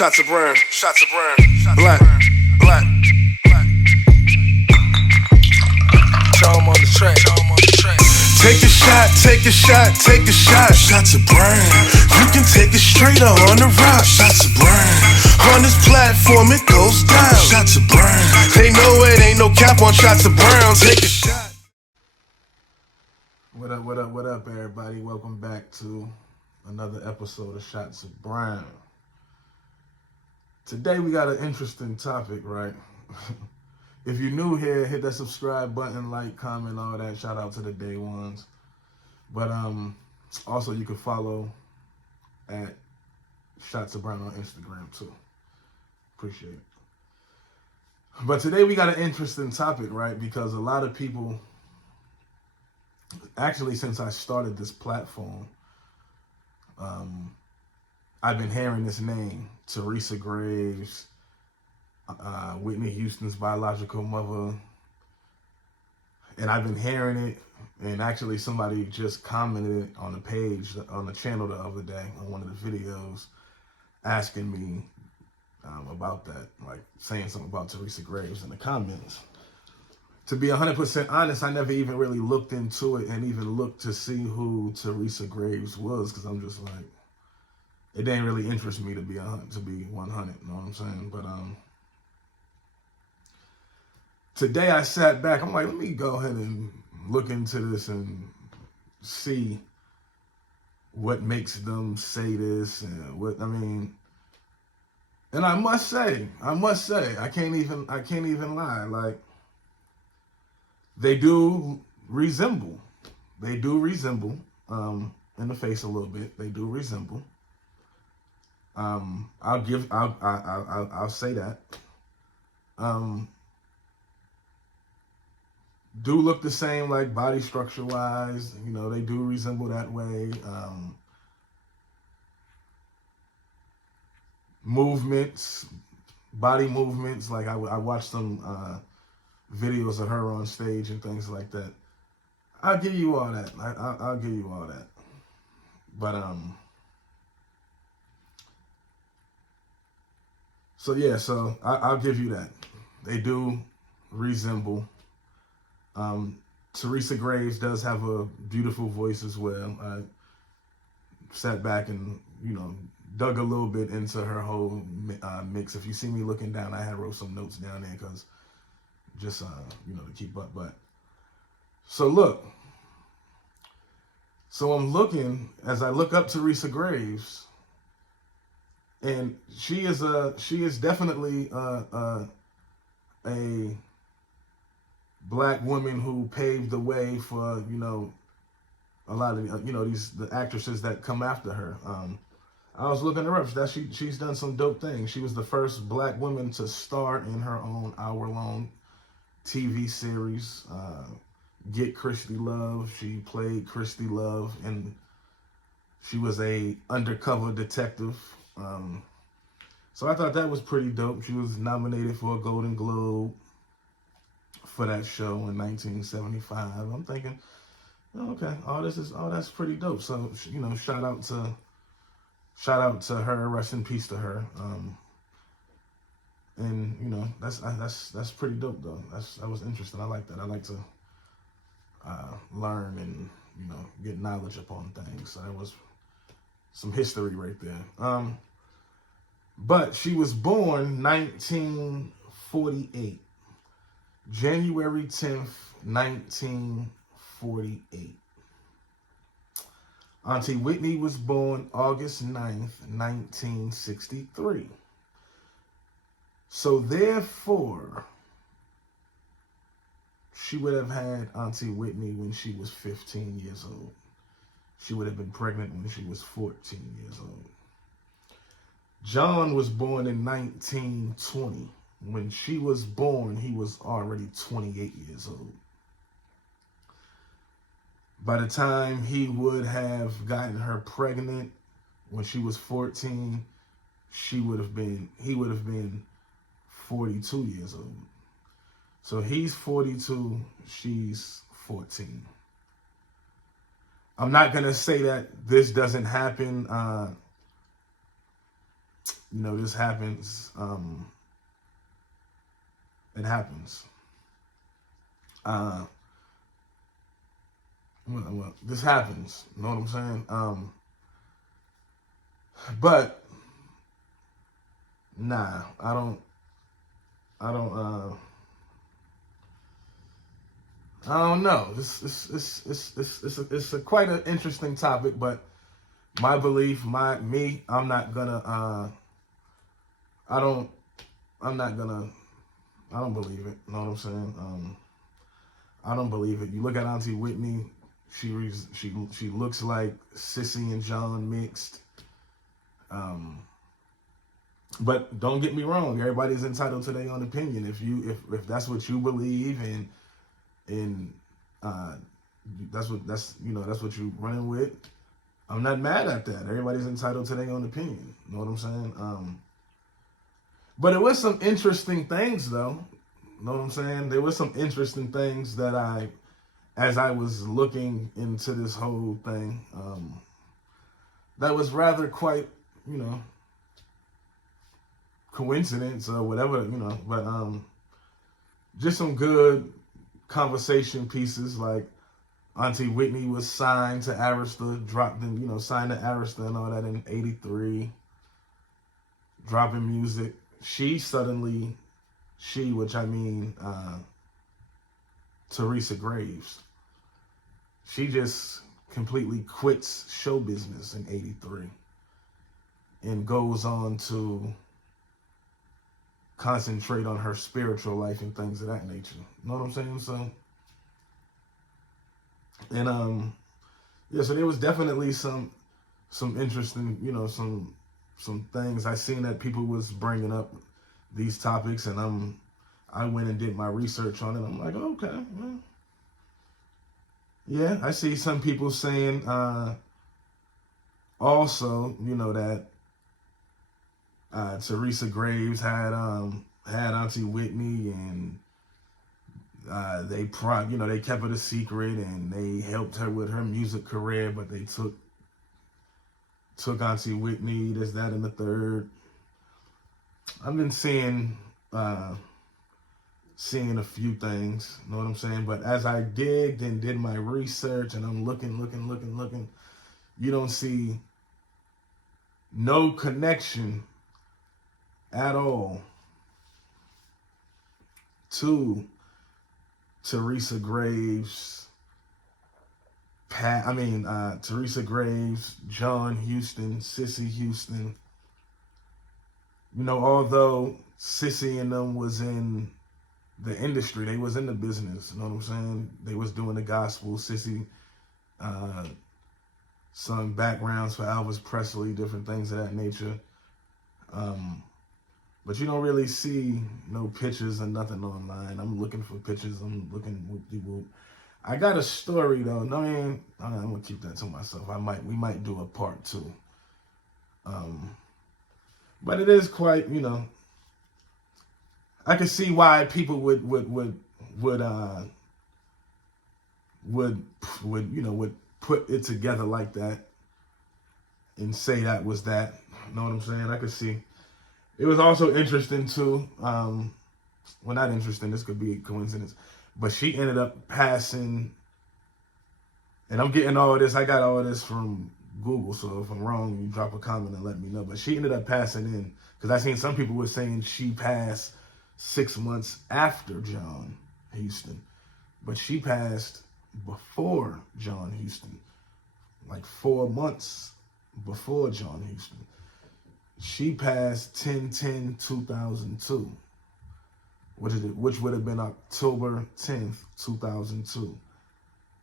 Shots of Brown, shots of Brown, black, black. Show 'em on the track, show 'em on the track. Take a shot, take a shot, take a shot. Shots of Brown. You can take it straight or on the rock. Shots of Brown. On this platform, it goes down. Shots of Brown. They know it ain't no cap on Shots of Brown. Take a shot. What up, what up, what up, everybody? Welcome back to another episode of Shots of Brown. Today we got an interesting topic, right? If you're new here, hit that subscribe button, like, comment, all that. Shout out to the day ones. But also you can follow at Shots of Brown on Instagram too. Appreciate it. But today we got an interesting topic, right? Because a lot of people, actually since I started this platform, I've been hearing this name, Teresa Graves, Whitney Houston's biological mother, and I've been hearing it, and actually somebody just commented on the page, on the channel the other day, on one of the videos, asking me about that, like saying something about Teresa Graves in the comments. To be 100% honest, I never even really looked into it and even looked to see who Teresa Graves was, because I'm just like, it didn't really interest me to be 100, you know what I'm saying? But today I sat back, I'm like, let me go ahead and look into this and see what makes them say this and what, I mean, and I must say, I can't even lie, like, they do resemble in the face a little bit. They do resemble. I'll say that. Do look the same, like body structure wise, you know, they do resemble that way. Movements, body movements, like I watched some videos of her on stage and things like that. I'll give you all that. I'll give you all that. But so yeah, so I'll give you that. They do resemble. Teresa Graves does have a beautiful voice as well. I sat back and, you know, dug a little bit into her whole mix. If you see me looking down, I had wrote some notes down there because just, you know, to keep up. But so look, so I'm looking, as I look up Teresa Graves, and she is definitely a black woman who paved the way for, you know, a lot of, you know, the actresses that come after her. I was looking her up. She's done some dope things. She was the first black woman to star in her own hour-long TV series, Get Christy Love. She played Christy Love, and she was a undercover detective. So I thought that was pretty dope. She was nominated for a Golden Globe for that show in 1975. I'm thinking, okay, that's pretty dope. So, you know, shout out to her, rest in peace to her. And you know, that's pretty dope though. That was interesting. I like that. I like to learn and, you know, get knowledge upon things. So that was some history right there. But she was born 1948. January 10th, 1948. Auntie Whitney was born August 9th, 1963. So therefore, she would have had Auntie Whitney when she was 15 years old. She would have been pregnant when she was 14 years old. John was born in 1920. When she was born, he was already 28 years old. By the time he would have gotten her pregnant when she was 14, he would have been 42 years old. So he's 42, she's 14. I'm not going to say that this doesn't happen this happens. It happens. Well, this happens. You know what I'm saying? But nah, I don't. I don't know. It's a quite an interesting topic, but my belief, I'm not gonna. I'm not gonna. I don't believe it. You know what I'm saying? I don't believe it. You look at Auntie Whitney. She looks like Sissy and John mixed. But don't get me wrong. Everybody's entitled to their own opinion. If that's what you believe and that's what you're running with, I'm not mad at that. Everybody's entitled to their own opinion. You know what I'm saying? But it was some interesting things, though. You know what I'm saying? There was some interesting things that as I was looking into this whole thing, that was rather quite, coincidence or whatever, but just some good conversation pieces. Like Auntie Whitney was signed to Arista, signed to Arista and all that in '83, dropping music. Teresa Graves, she just completely quits show business in '83 and goes on to concentrate on her spiritual life and things of that nature. You know what I'm saying? So, and so there was definitely some interesting, some things I seen that people was bringing up these topics, and I went and did my research on it. I'm like, okay, well, yeah, I see some people saying also, that Teresa Graves had Auntie Whitney, and they kept it a secret, and they helped her with her music career, but they took Auntie Whitney, this, that, and the third. I've been seeing a few things, you know what I'm saying? But as I digged and did my research, and I'm looking, you don't see no connection at all to Teresa Graves, Teresa Graves, John Houston, Sissy Houston. Although Sissy and them was in the industry, they was in the business, you know what I'm saying? They was doing the gospel. Sissy sung backgrounds for Elvis Presley, different things of that nature. But you don't really see no pictures or nothing online. I'm looking for pictures. I'm looking whoop-de-whoop. I got a story though. No, I'm gonna keep that to myself. We might do a part 2. But it is quite, I can see why people would put it together like that and say that was that. You know what I'm saying? I could see. It was also interesting too. Well, not interesting. This could be a coincidence, but she ended up passing. And I'm getting all this. I got all this from Google. So if I'm wrong, you drop a comment and let me know. But she ended up passing in, because I seen some people were saying she passed 6 months after John Houston, but she passed before John Houston, like 4 months before John Houston. She passed 10/10/2002, which would have been October 10th, 2002.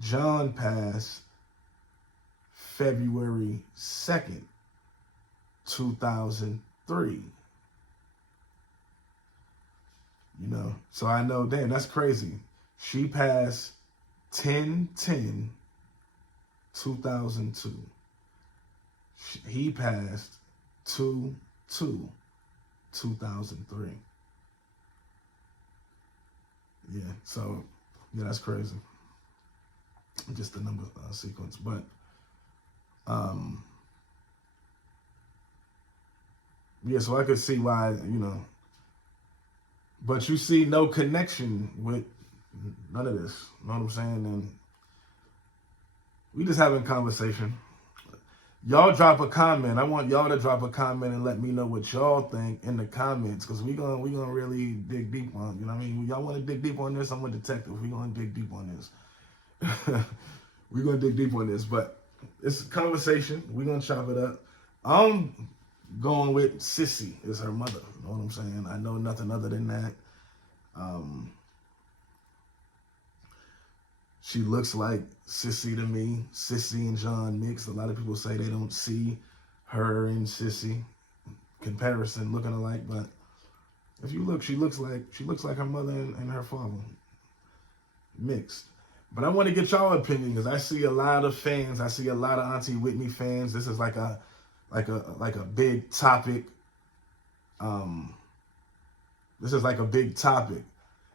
John passed February 2nd, 2003. So I know, damn, that's crazy. She passed 10/10/2002. He passed 2/2/2003. Yeah, so yeah, that's crazy. Just the number sequence, but Yeah, so I could see why, you know. But you see no connection with none of this. You know what I'm saying? And we just having conversation. Y'all drop a comment. I want y'all to drop a comment and let me know what y'all think in the comments, because we gonna really dig deep on, you know what I mean? Y'all want to dig deep on this? I'm a detective. We gonna dig deep on this. We gonna dig deep on this, but it's a conversation. We gonna chop it up. I'm going with Sissy is her mother. You know what I'm saying? I know nothing other than that. She looks like Sissy to me. Sissy and John mixed. A lot of people say they don't see her and Sissy comparison looking alike, but if you look, she looks like her mother and her father mixed. But I want to get y'all opinion, because I see a lot of fans. I see a lot of Auntie Whitney fans. This is like a big topic. This is like a big topic,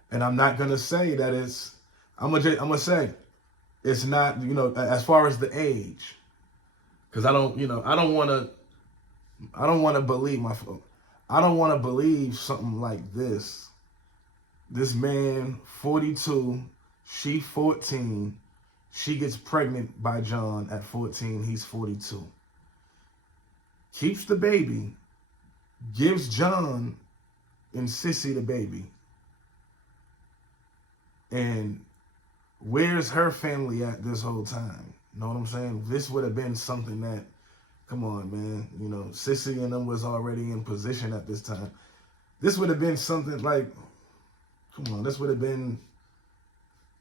and I'm not gonna say that it's. I'm gonna say it's not, you know, as far as the age, because I don't want to believe something like this. This man, 42, she 14, she gets pregnant by John at 14, he's 42. Keeps the baby, gives John and Sissy the baby, and where's her family at this whole time? You know what I'm saying? This would have been something that, come on, man. You know, Sissy and them was already in position at this time. This would have been something like, come on, this would have been,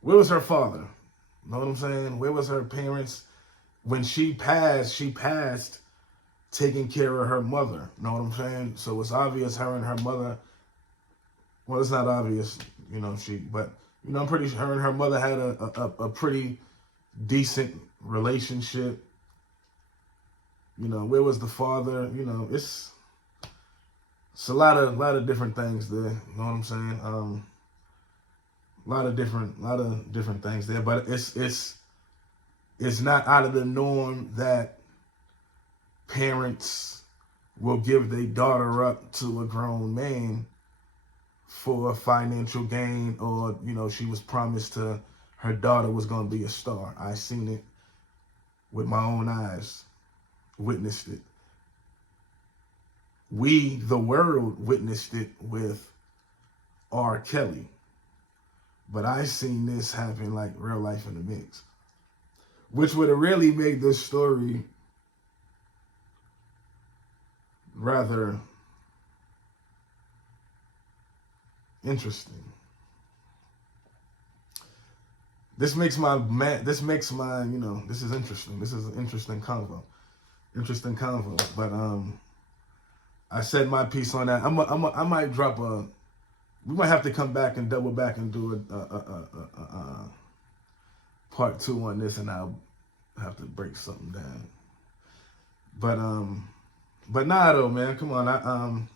where was her father? You know what I'm saying? Where was her parents? When she passed taking care of her mother. You know what I'm saying? So it's obvious her and her mother, well, it's not obvious, you know, but you know, I'm pretty sure her and her mother had a pretty decent relationship. You know, where was the father? You know, it's a lot of different things there. You know what I'm saying? A lot of different things there. But it's not out of the norm that parents will give their daughter up to a grown man for financial gain, or, you know, she was promised to, her daughter was going to be a star. I seen it with my own eyes, witnessed it. We, the world, witnessed it with R. Kelly. But I seen this happen like real life in the mix, which would have really made this story rather interesting. This makes my, you know, this is interesting. This is an interesting convo. But I said my piece on that. I might drop we might have to come back and double back and do a part 2 on this, and I'll have to break something down. But nah, though, man, come on.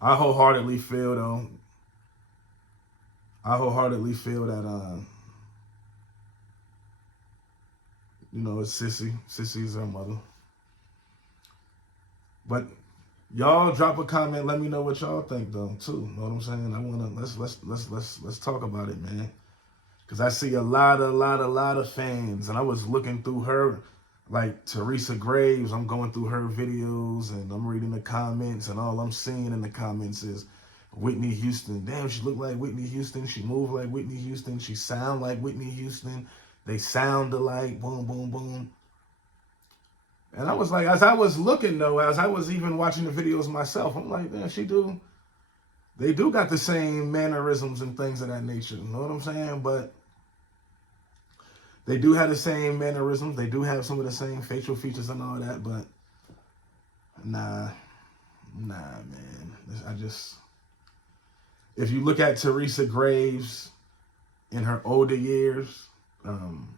I wholeheartedly feel that you know, it's Sissy's her mother. But y'all drop a comment, let me know what y'all think though, too. Know what I'm saying? I wanna let's talk about it, man. Cause I see a lot of fans, and I was looking through her, like Teresa Graves. I'm going through her videos and I'm reading the comments, and all I'm seeing in the comments is Whitney Houston. Damn, she looked like Whitney Houston. She moved like Whitney Houston. She sound like Whitney Houston. They sound alike. Boom, boom, boom. And I was like, as I was looking though, as I was even watching the videos myself, I'm like, man, they do got the same mannerisms and things of that nature. You know what I'm saying? But they do have the same mannerisms. They do have some of the same facial features and all that. But nah, man. If you look at Teresa Graves in her older years, you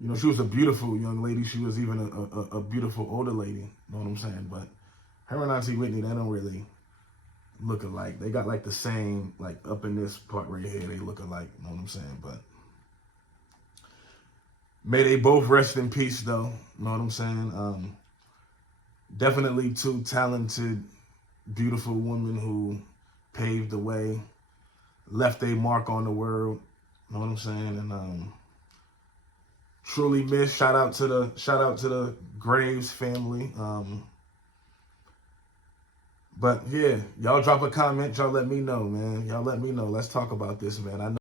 know, she was a beautiful young lady. She was even a beautiful older lady. You know what I'm saying? But her and Auntie Whitney, they don't really look alike. They got like the same, like up in this part right here, they look alike. You know what I'm saying? May they both rest in peace, though. You know what I'm saying? Definitely two talented, beautiful women who paved the way, left a mark on the world. You know what I'm saying? And truly miss. Shout out to the Graves family. But yeah, y'all drop a comment. Y'all let me know, man. Y'all let me know. Let's talk about this, man. I know.